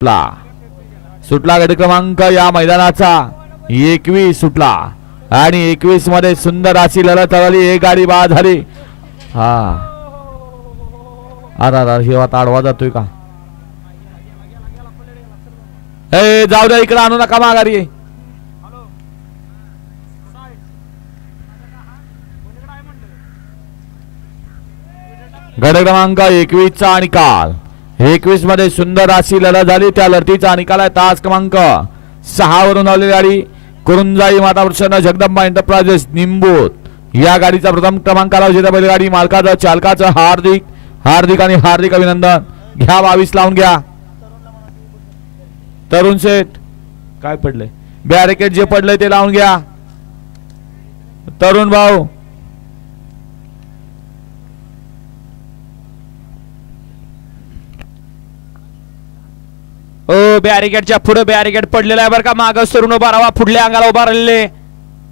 सुटला. सुटला गट क्रमांक या मैदानाचा. एकवीस सुटला. आणि एकवीसमध्ये सुंदर अशी लढत आली एक गाडी बाद झाली. हा. अरे हे आता आडवा जातोय का? ए जाऊ द्या इकडे आणू नका माघारी. गट क्रमांक एकवीसचा आणि काल. एकवीसमध्ये सुंदर अशी लढत झाली. त्या लढतीचा निकाल आहे तास क्रमांक सहा वरून आलेली गाडी. कुरुंजाई माता प्रसन्न जगदंबा एंटरप्राइजेस निंबूत. या गाडीचा प्रथम क्रमांकाला विजेता बैलगाडी. मालकाचं चालकाचं हार्दिक हार्दिक आणि हार्दिक अभिनंदन. घ्या बावीस लावून घ्या. तरुण सेठ काय पडलंय? बॅरिकेड जे पडलंय ते लावून घ्या. तरुण भाऊ ओ पुढे बॅरिकेड पडलेला आहे बरं का. मागं सरून उभा राहा. पुढल्या अंगाला उभा